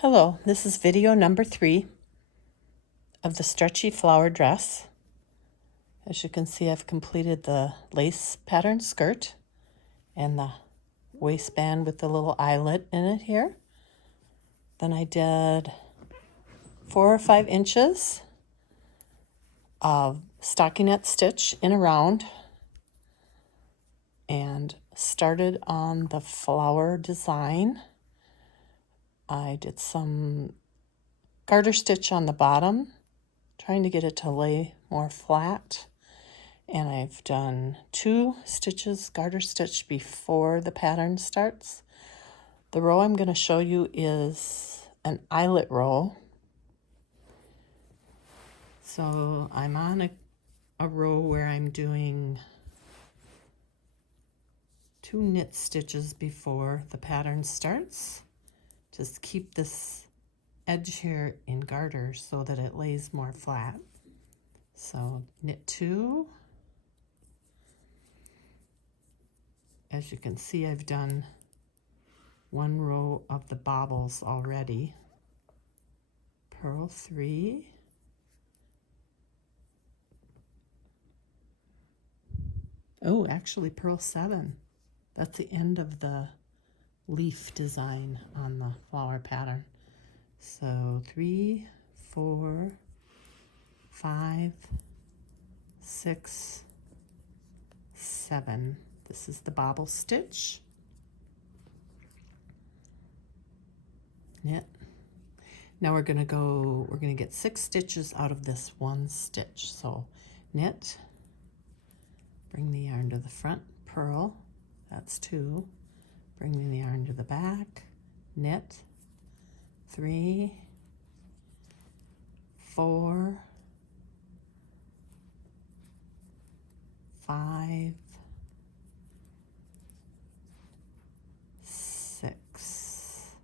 Hello, this is video number 3 of the Stretchy flower dress. As you can see, I've completed the lace pattern skirt and the waistband with the little eyelet in it here. Then I did 4 or 5 inches of stockinette stitch in a round and started on the flower design. I did some garter stitch on the bottom, trying to get it to lay more flat. And I've done 2 stitches garter stitch before the pattern starts. The row I'm going to show you is an eyelet row. So I'm on a row where I'm doing 2 knit stitches before the pattern starts. Just keep this edge here in garter so that it lays more flat. So knit 2. As you can see, I've done 1 row of the bobbles already. Purl 3. Oh, actually purl 7. That's the end of the leaf design on the flower pattern. So 3, 4, 5, 6, 7. This is the bobble stitch. Knit. Now we're going to get 6 stitches out of this 1 stitch. So knit, bring the yarn to the front, purl, that's 2, bring the yarn to the back, knit, 3, 4, 5, 6.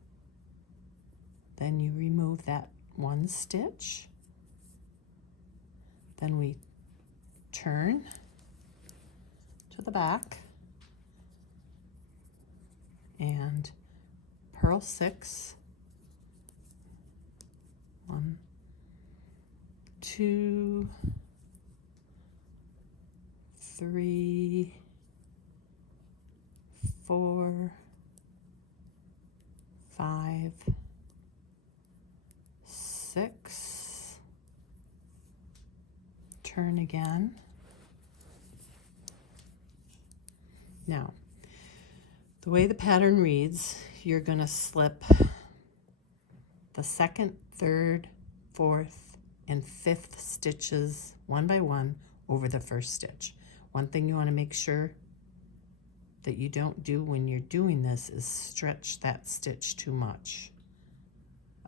Then you remove that 1 stitch. Then we turn to the back and purl 6. 1, 2, 3, 4, 5, 6. Turn again. Now, the way the pattern reads, you're going to slip the 2nd, 3rd, 4th, and 5th stitches one by one over the 1st stitch. One thing you want to make sure that you don't do when you're doing this is stretch that stitch too much.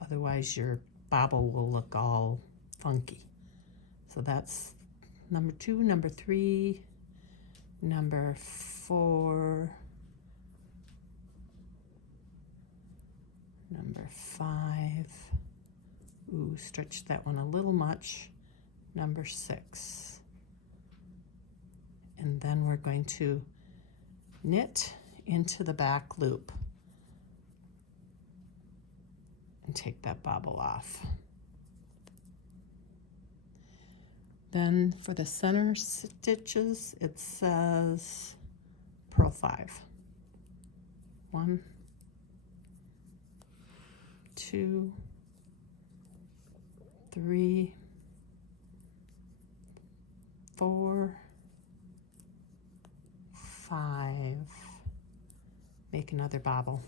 Otherwise your bobble will look all funky. So that's number 2, number 3, number 4, number 5. Ooh, stretched that one a little much. Number 6. And then we're going to knit into the back loop and take that bobble off. Then for the center stitches, it says purl 5. 1, 2, 3, 4, 5. Make another bobble.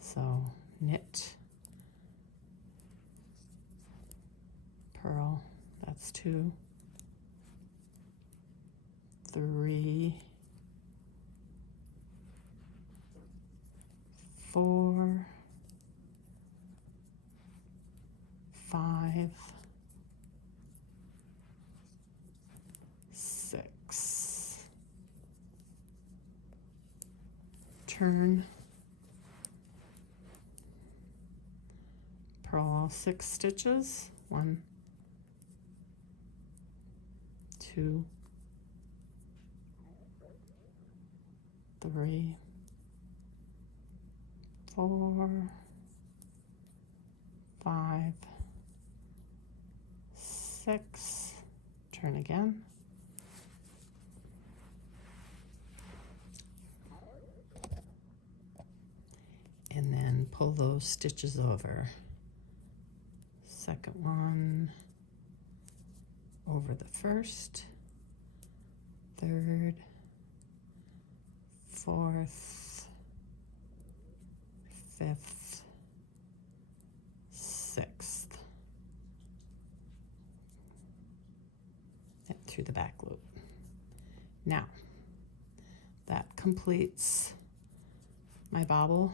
So knit, purl, that's 2, 3, 4, 5, 6. Turn, purl all 6 stitches. 1, 2, 3, 4, 6, turn again, and then pull those stitches over. Second one over the first, third, fourth, fifth, sixth, and through the back loop. Now, that completes my bobble,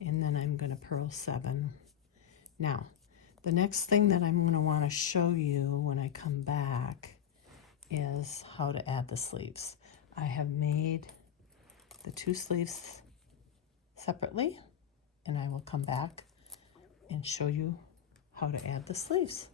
and then I'm going to purl 7. Now, the next thing that I'm going to want to show you when I come back is how to add the sleeves. I have made the 2 sleeves separately, and I will come back and show you how to add the sleeves.